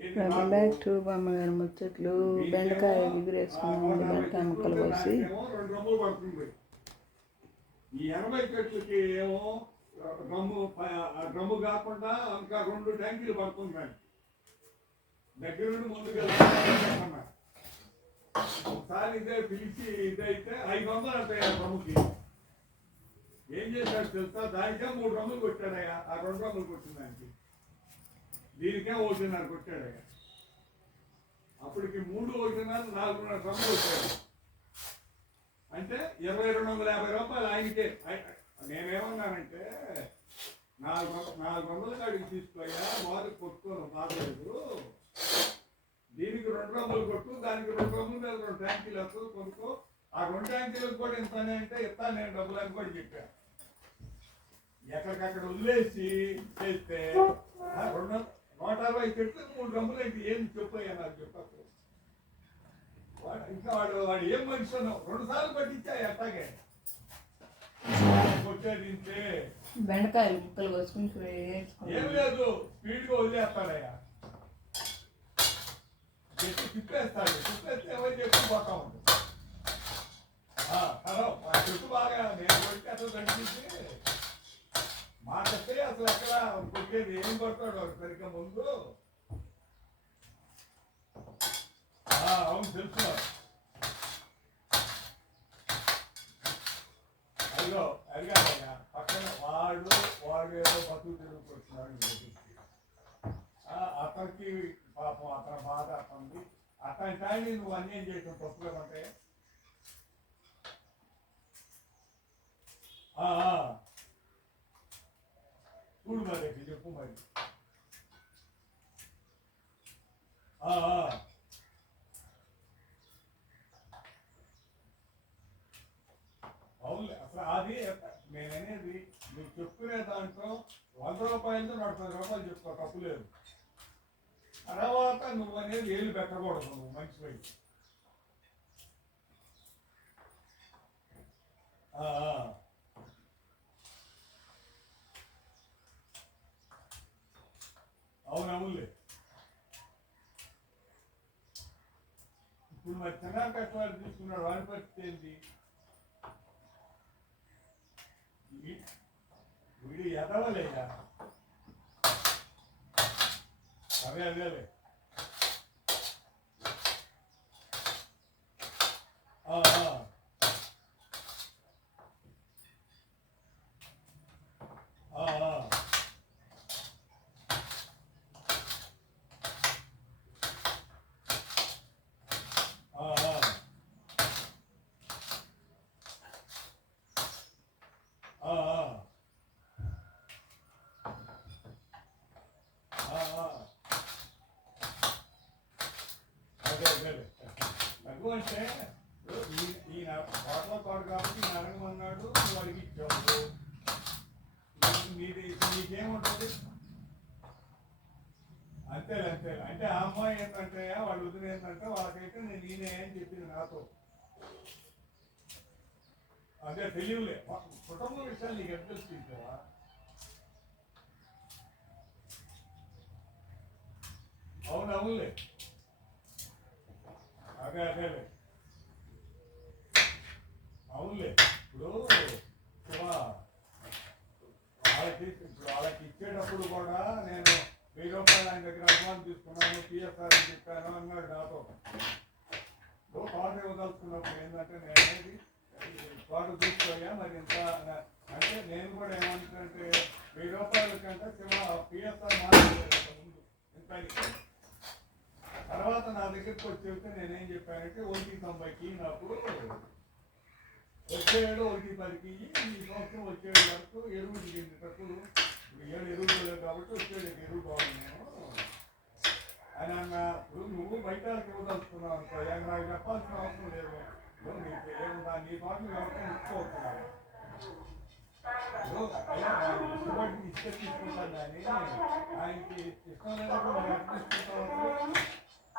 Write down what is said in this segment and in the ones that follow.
Welcome back to బామ్మగారి ముచ్చట్లు బెండకాయ ఎగురేసుకున్నామండి బెండకాయ ముక్కలు కోసి. ఈ ఎనభై చెట్లకి ఏమో డ్రమ్ము డ్రమ్ము కాకుండా ఇంకా రెండు ట్యాంకీలు పడుతున్నాయి దగ్గర నుండి ముందుకు ఒకసారి ఇదే పిలిచి ఇదైతే ఐదు వందలు అంటాయి ఆ డ్రమ్ముకి. ఏం చేశాడు తెలుసా? దానికే మూడు డ్రమ్ములు కొట్టాడయ్యా. ఆ రెండు డ్రమ్ములు కొట్టిన దానికి దీనికే ఒకటిన్నర కొట్టాడు అప్పటికి మూడు ఒకటిన్నర నాలుగున్నర రమ్ములు వచ్చాడు అంటే ఇరవై రెండు వందల యాభై రూపాయలు ఆయనకే. నేనేమన్నానంటే నాలుగు నాలుగు వందల కాడికి తీసుకోయా వారికి కొట్టుకోను బాగలేదు దీనికి రెండు వందలు కొట్టు దానికి రెండు వందల మీద రెండు ట్యాంకీలు వస్తుంది కొనుక్కో. ఆ రెండు ట్యాంకీలకు కూడా ఇంతనే అంటే ఇస్తాను నేను డబ్బులు అని కూడా చెప్పాను ఎక్కడికక్కడ వదిలేసి చేస్తే రెండు నూట అరవై చెట్లు మూడు డబ్బులు ఏంటి ఏం చెప్పయ్యా నాకు చెప్పకు. వాడు ఇంకా వాడు వాడు ఏం మనిషి అన్నావు రెండు సార్లు పట్టించా ఎట్టాగే కొట్టాడు ఇంతే బెండకాయ ముక్కలు కోసుకుని ఏం లేదు స్పీడ్గా వదిలేస్తాడయ్యా. చెట్టు తిప్పేస్తాడు. తిప్పేస్తే ఎవరు చెట్టు పోతా ఉంటుంది హలో చెట్టు బాగా నేను కొట్టి అసలు కనిపించి మాకొస్తే అసలు ఎక్కడ కుక్కేది ఏం పడతాడు వాడు? సరిగ్గా ముందు? అవును తెలుసు అయ్యో అదిగో అడిగాడయ్యా పక్కన వాడు వాడు ఏదో బతుకు తిరుగుకొచ్చినాడు అతనికి పాపం అతని బాధ అతనిది. అతని టైంని నువ్వు అన్యాయం చేయటం తప్పుగా ఉంటే ఇక్కడ చెప్పు మరి అవునులే అసలు అది నేను మీరు చెప్పుకునే దాంట్లో వంద రూపాయలతో నూట పది రూపాయలు చెప్తావు తప్పు లేదు. తర్వాత నువ్వు అనేది ఏళ్ళు పెట్టకూడదు నువ్వు మంచి వైపు ఆ, ఆ. ఇప్పుడు మరి తెనాలి కట్టవాడు తీసుకున్నాడు? వాడి పరిస్థితి ఏంటి? వీడు ఎదవలేదా అవే అదేలే ఆ, ఆ. ఆ, ఆ. ఆ, ఆ. ఆ, ఆ. అదే అదేలే తగ్గు అంటే ఇప్పుడు ఈ- ఈయన కోట్ల కోట కాబట్టి ఈయన అడగమన్నాడు నువ్వు అడిగి ఇచ్చావు నీకు- నీది ఇప్పుడు నీకేముంటుంది అంతేలే అంతేలే అంటే ఆ అమ్మాయి ఏంటంటే వాళ్ళు వదిన ఏంటంటే వాళ్ళకైతే నేను నేనే అని చెప్పింది నాతో అదే తెలియలే కుటుంబ విషయాలు నీకు ఎంత తెలుస్తుందా అవును అవునులే. అదే అదేలే అవునులే. ఇప్పుడు వాళ్ళకి ఇప్పుడు వాళ్ళకి ఇచ్చేటప్పుడు కూడా నేను వెయ్యి రూపాయలు ఆయన దగ్గర అడ్వాన్స్ తీసుకున్నాను పిఎస్ఆర్ చెప్పాను అన్నాడు నాతో. ఇప్పుడు తోట ఇవ్వదలుచుకున్నప్పుడు ఏంటంటే నేను అనేది తోట తీసుకోయా మరి ఇంత అంటే నేను కూడా ఏమంటానంటే వెయ్యి రూపాయల కంటే శివ పిఎస్ఆర్ మాట్లాడలేదు ముందు. ఇంత తర్వాత నా దగ్గరికి వచ్చి చెప్తే నేనేం చెప్పానంటే ఒకటి తొంభైకి నాకు వచ్చేడు ఒకటి పదికి ఈ సంవత్సరం వచ్చేడు వరకు ఎరువు దిగింది తక్కువ. ఏడు ఎరువు లేదు కాబట్టి వచ్చేడు ఎరువు బాగుంది. నేను అని అన్న ఇప్పుడు నువ్వు బయట ఇవ్వదలుచుకున్నావు అనుకో ఏం నాకు చెప్పాల్సిన అవసరం లేదు. నీకు ఏముందా నీ తోట ఎవరికైనా ఇచ్చుకోవచ్చు ఇష్టపడి ఇస్తే తీసుకుంటాను కానీ ఆయనకి ఇష్టం లేనప్పుడు మనం ఎట్లా తీసుకుంటాం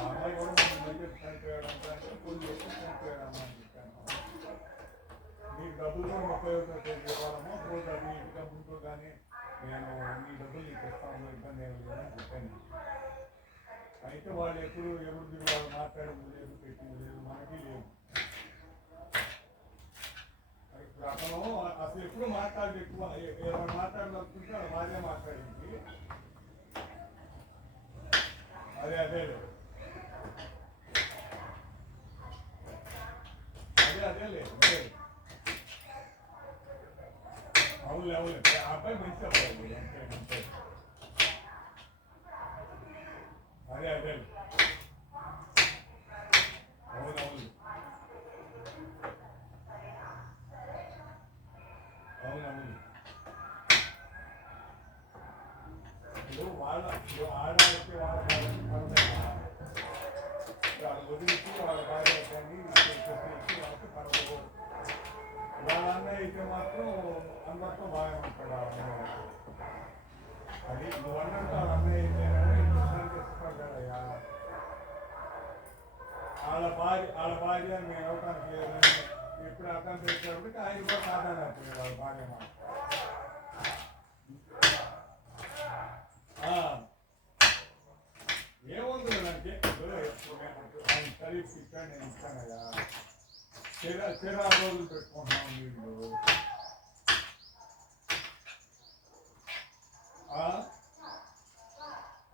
అమ్మాయి కూడా చనిపోయాడు అంటే కొన్ని ఎక్కువ చనిపోయాడు అమ్మ అని చెప్పాను డబ్బులు డబ్బులతో ముప్పై ఒకటి రోజు అది డబ్బులతో కానీ నేను మీ డబ్బులు నీకు ఇస్తాను ఇబ్బంది ఏమి లేదని చెప్పాను. అయితే వాళ్ళు ఎప్పుడు ఎవరు వాళ్ళు మాట్లాడింది లేదు పెట్టింది లేదు మనకి లేదు. ఇప్పుడు అతను అసలు ఎప్పుడు మాట్లాడి ఎక్కువ. ఎవరు మాట్లాడాలనుకుంటే అది వాళ్ళే మాట్లాడింది. అదే అదే. అదే అదే లేదు. అదే అవును అవును ఆ అబ్బాయి మంచి అబ్బాయి అంతే అంతే అదే అదే అవును అవును అవునవును ఇప్పుడు వాళ్ళ ఇప్పుడు ఆడవాళ్ళకి వాళ్ళ భార్యకి పరమైన వాళ్ళ వదిలికి వాళ్ళ భార్య కానీ చెప్పేసి వాళ్ళకి పరవదు వాళ్ళ అన్నయ్య అయితే మాత్రం అందరితో బాగా ఉంటాడు ఆ అది నువ్వు అన్నట్టు వాళ్ళ అన్నయ్య అయితే వాళ్ళ భార్య వాళ్ళ భార్య నేను అవటానికి లేదని ఎప్పుడు అర్థం చేసేటప్పటికి ఆయన కూడా కాదని వాళ్ళ భార్య ఏముంది అంటే ఆయన ఖరీఫ్ ఇచ్చాను నేను ఇస్తానయ్యా చిరా చిరా రోజులు పెట్టుకుంటున్నాం వీళ్ళు ఆ?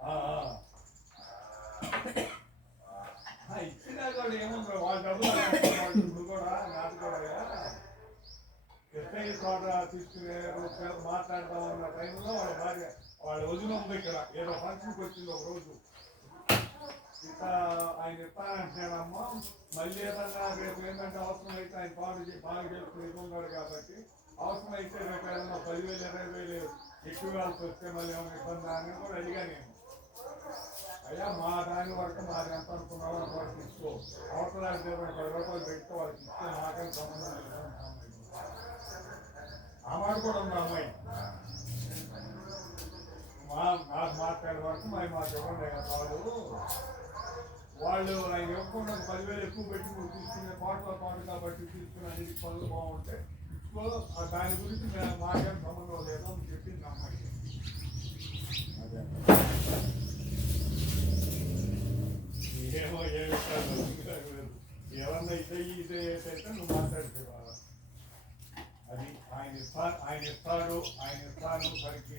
ఆ, ఆ. ఆ, ఇచ్చినా కూడా ఏముంది వాళ్ళ డబ్బులు వాళ్ళు ఇప్పుడు కూడా నాది కూడా ఎస్ఐ తోట తీసుకునే రోజు మాట్లాడదాం అన్న టైంలో వాళ్ళ భార్య వాళ్ళ వదిన ఉంది ఇక్కడ ఏదో ఫంక్షన్కి వచ్చింది ఒక రోజు. ఇక ఆయన ఇస్తానంటున్నాడమ్మా మళ్ళీ ఏదన్నా రేపు ఏంటంటే అవసరమైతే ఆయన పాడు చే- చేసుకుని ఇది కాబట్టి అవసరమైతే రేపు ఏదన్నా పదివేలు ఇరవై వేలు ఎక్కువ కాల్సి వస్తే మళ్ళీ ఏమైనా ఇబ్బంది అని కూడా అడిగా నేను అయ్యా మా దాని వరకు మాది ఎంత అనుకున్నావో అంత వరకు ఇసుకో అవసరాలు ఇరవై పది రూపాయలు పెట్టుకో వాళ్ళకి ఇస్తే మాకేం సంబంధం లేదు అని అన్నాడు. ఆ మాట కూడా ఉంది ఆ అమ్మాయి మా నాకు మాట్లాడే వరకు మరి మాకు ఇవ్వండి కాదు వాళ్ళు ఆయన ఇవ్వకుండా పదివేలు ఎక్కువ పెట్టి నువ్వు తీసుకునే పాటలో పాటు కాబట్టి తీసుకునే అన్నిటి పనులు బాగుంటే సో ఆ దాని గురించి మేము మాకేం సంబంధం లేదు అని చెప్పింది ఆ అమ్మాయి అదే ఏమో ఏమి ఏమన్నా ఇదే ఇదే అయితే నువ్వు మాట్లాడుతున్నావా అది ఆయన ఇస్తా ఆయన ఇస్తాడు ఆయన ఇస్తాను సరికి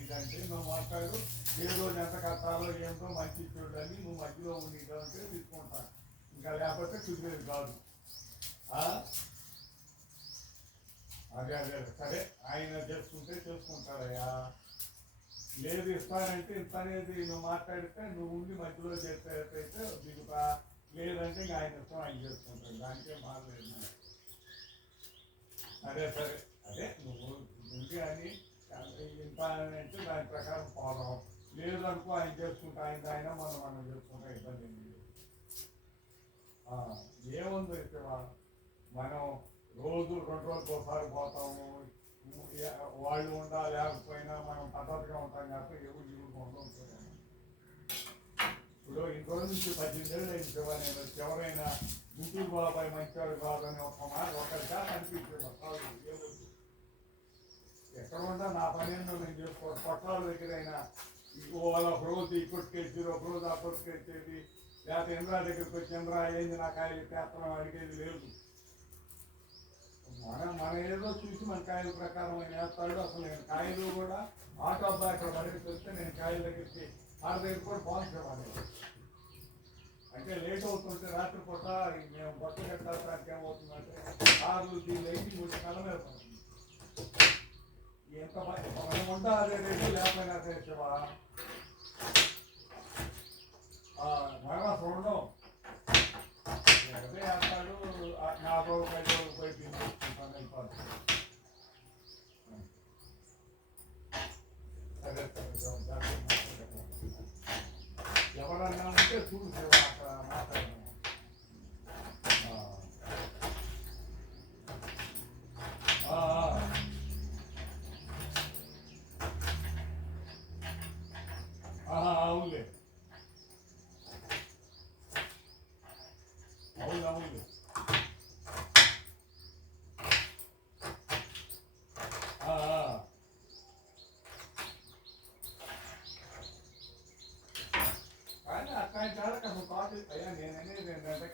నువ్వు మాట్లాడు. ఏ రోజు ఎంత కట్టాలో ఏంటో మంచి చూడని నువ్వు మధ్యలో ఉండి అంటే తీసుకుంటాను. ఇంకా లేకపోతే కుదిరేది కాదు. ఆ? అదే అదే సరే ఆయన చేసుకుంటే చేసుకుంటారయ్యా. లేదు ఇస్తానంటే ఇస్తానేది నువ్వు మాట్లాడితే నువ్వు ఉండి మధ్యలో చేస్తే దిగుతా లేదంటే ఇంకా ఆయన ఇష్టం ఆయన చేసుకుంటాడు. దానికే మారలేదు అదే సరే. సరే అదే నువ్వు ఉంది అని ఇంత దాని ప్రకారం పోదాం లేదనుకో ఆయన చేసుకుంటా ఆయన ఆయన మనం మనం చేసుకుంటా ఇబ్బంది లేదు ఏముంది ఇక్కడ మనం రోజు రెండు రోజులకు ఒకసారి పోతాము వాళ్ళు ఉండా లేకపోయినా మనం పద్ధతిగా ఉంటాం కాబట్టి ఎవరు ఎవరు ఉండవు ఇప్పుడు ఇంకో నుంచి పద్దెనిమిది ఏళ్ళు అయింది శివ ఎవరైనా గుంటూరు బాబాయ్ మంచివాడు కాదని ఒక మాట ఒకరిగా కనిపించేది కాదు ఏమొద్దు. ఎక్కడ ఉన్నా నా పని ఏంటో నేను చేసుకోవాలి పట్టాల దగ్గర అయినా వాళ్ళ ఒక రోజు ఈ కొట్టుకెచ్చి ఒక రోజు ఆ కొట్టుకెచ్చేది. లేకపోతే ఇంద్రా దగ్గరికి వచ్చి ఇంద్రా ఏంది నా కాయలు చేస్తున్నాం అడిగేది లేదు. మనం మన ఏదో చూసి మన కాయల ప్రకారం ఆయన వేస్తాడు. అసలు నేను కాయలు కూడా ఆటో బ్యాగ్ పడేసి వస్తే నేను కాయల దగ్గరికి ఆడ దగ్గర కూడా బాగుంటుంది అంటే లేట్ అవుతుంటే రాత్రి పూట మేము బట్టలు కట్టాల్సిన ఏమవుతుందంటే కార్లు దీని లైటింగ్ వచ్చి కలమే ఎంత బ- మనం ఉంటా అదే రేటు లేకపోయినా అదే శివా మరణ చూడడం అదే వేస్తాడు ఆ నాలుగు రోజులు ఐదు రోజులు పోయి తీసుకుంటాను అయిపోతుంది సరే సరే జాగ్రత్త ఎవరన్నా ఉంటే చూడు శివ అక్కడ మాట్లాడదాం ఆ. ఆ, ఆ. ఆ, అవునులే అవును అవునులే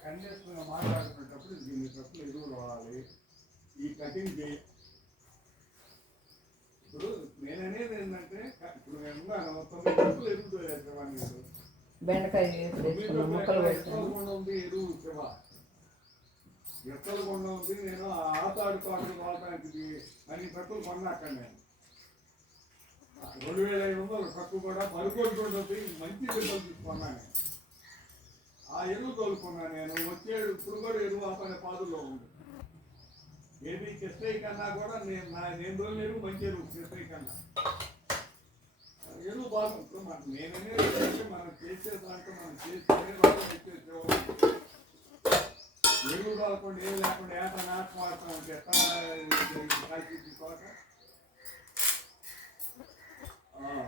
కండెన్స్గా మాట్లాడుకునేటప్పుడు దీన్ని తప్పులు ఎరువులు వాడాలి ఈ కటింగ్ చేయ ఇప్పుడు నేను అనేది ఏంటంటే ఇప్పుడు నేను తొమ్మిది తప్పులు ఎరువులు వేసేవాడిని నేను. బెండకాయ ముక్కలు ఉంది ఎరువు శివ? ఎత్తల కొండ ఉంది నేను ఆ ఆతాడు కాటు వాడటానికి అన్ని ట్రక్కులు కొన్నా అక్కడ నేను. రెండు వేల ఐదు వందలు ట్రక్కు కూడా మరుకోటి ఉంటుంది మంచి రిజల్ట్ తీసుకున్నాను నేను. ఆ ఎరువు తోలుకున్నా నేను. వచ్చే ఇప్పుడు కూడా ఎరువు పని పాదుల్లో ఉంది. ఏది కిస్తయి కన్నా కూడా నేను నా నేను రోజులు ఎరువు మంచి ఎరువు కిస్తయి కన్నా. ఎరువు బాగుంటుంది మనం నేననే మనం చేసే దాంట్లో మనం చేసేసేవాళ్ళు ఎరువు కాకుండా ఏమి లేకుండా ఏట నాటు మాత్రం ఉంటే ఎట్లా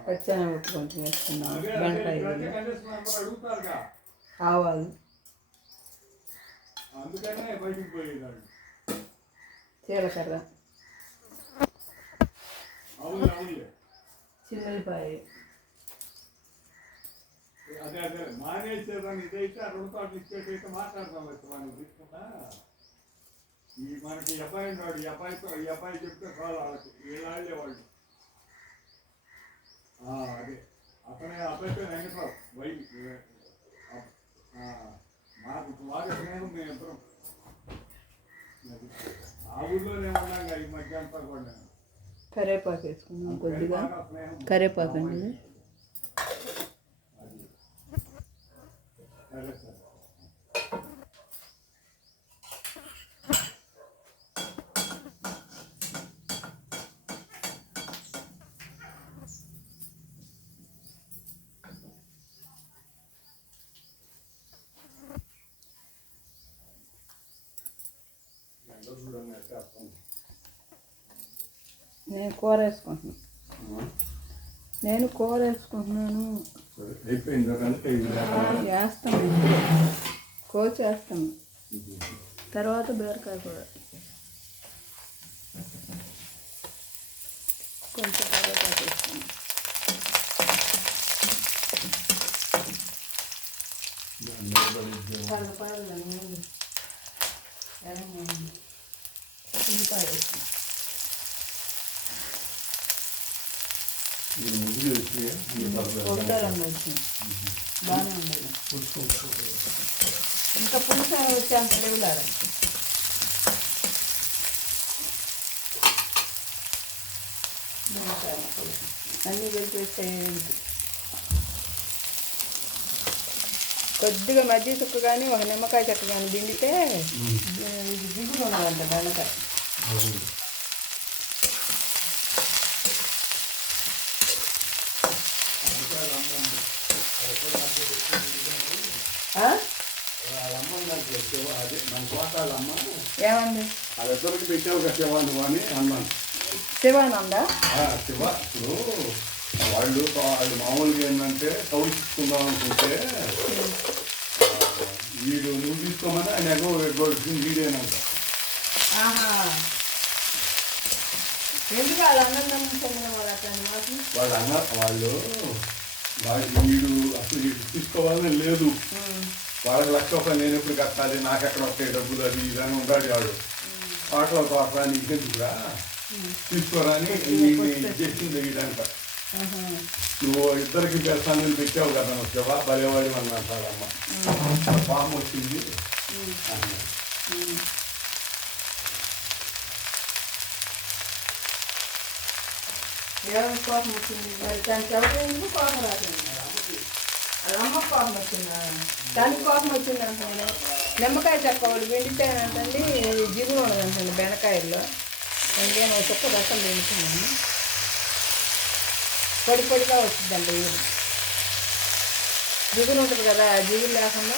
ప్రతి కండిషన్ అందరూ అడుగుతారుగా. ఆవాలు అందుకనే బయటికి పోయేదాడు జీలకర్ర చిన్నపాయ అదే అదే. మానేసేదాన్ని ఇదైతే ఆ రెండు పాటలు ఇచ్చేటైతే మాట్లాడదాం వచ్చి మనం. తీసుకుంటా? ఈ మనకి అబ్బాయి ఉన్నాడు. ఈ అబ్బాయితో ఈ అబ్బాయి చెప్తే చాలు వాళ్ళకి. వీళ్ళే అదే. అతనే అబ్బాయి పేరు వెంకట్రావు మాకు బాగా స్నేహం మేము ఇద్దరం అది. ఆ ఊర్లోనే ఉన్నాం కదా ఈ మధ్య అంతా కూడా కరివేపాకు వేసుకున్నాం కొద్దిగా బాగా స్నేహం. కరివేపాకు అండి ఇది. అది. సరే సరే నేను కూర వేసుకుంటున్నాను నేను కూర వేసుకుంటున్నాను వేస్తాను కోసి వేస్తాను తర్వాత బీరకాయ కూడా కొంచెం కరివేపాకు వేస్తాను కరివేపాకు ఉల్లిపాయ వేస్తాను ఒకటే రెండు వచ్చింది బాగానే ఉండదు ఇంకా పులుసు వచ్చే అంత లేవులారా బెండకాయ ముక్కలు అన్నీ కలిపేస్తే కొద్దిగా మజ్జిగ చుక్క కానీ ఒక నిమ్మకాయ చెక్క కానీ దిండితే ఇది దిగులు ఉన్నదంట బెండకాయ ఆ? పెట్టావు కదా అని అన్నాను. శివానంద? శివ ఇప్పుడు వాళ్ళు వాళ్ళు మామూలుగా ఏంటంటే కౌలించుకుందాం అనుకుంటే వీడు నువ్వు తీసుకోమని ఆయన ఎగో ఎగ్గొడుతుంది వీడేనంట వాళ్ళ అన్నం వాళ్ళు వాడి అసలు తీసుకోవాలని లేదు. వాళ్ళకి లక్ష రూపాయలు నేను ఎప్పుడు కట్టాలి? నాకు ఎక్కడ వస్తాయి డబ్బులు? అది ఇది అని ఉండాలి వాడు. పాటలు పాటలు నీకెందుకురా తీసుకోరా అని వేయడానిక ఆహా. నువ్వు ఇద్దరికి పెడతానని పెట్టావు కదా శివ భలేవాడి అని అంటారమ్మ. పాము వచ్చింది. ఎవరి కోపం వచ్చింది? దానికి ఎవరు కోపం వాళ్ళ అమ్మ కోపం వచ్చిందా దానికి కోపం వచ్చింది అంటాను నిమ్మకాయ చెక్క ఒకటి పిండితేనంటండి జిగురు ఉండదంటండి బెండకాయల్లో. అందుకని ఒక చుక్క రసం పిండుతున్నాను. పొడి పొడిగా వచ్చిందండి జిగురు ఉంటుంది కదా ఆ జిగురు లేకుండా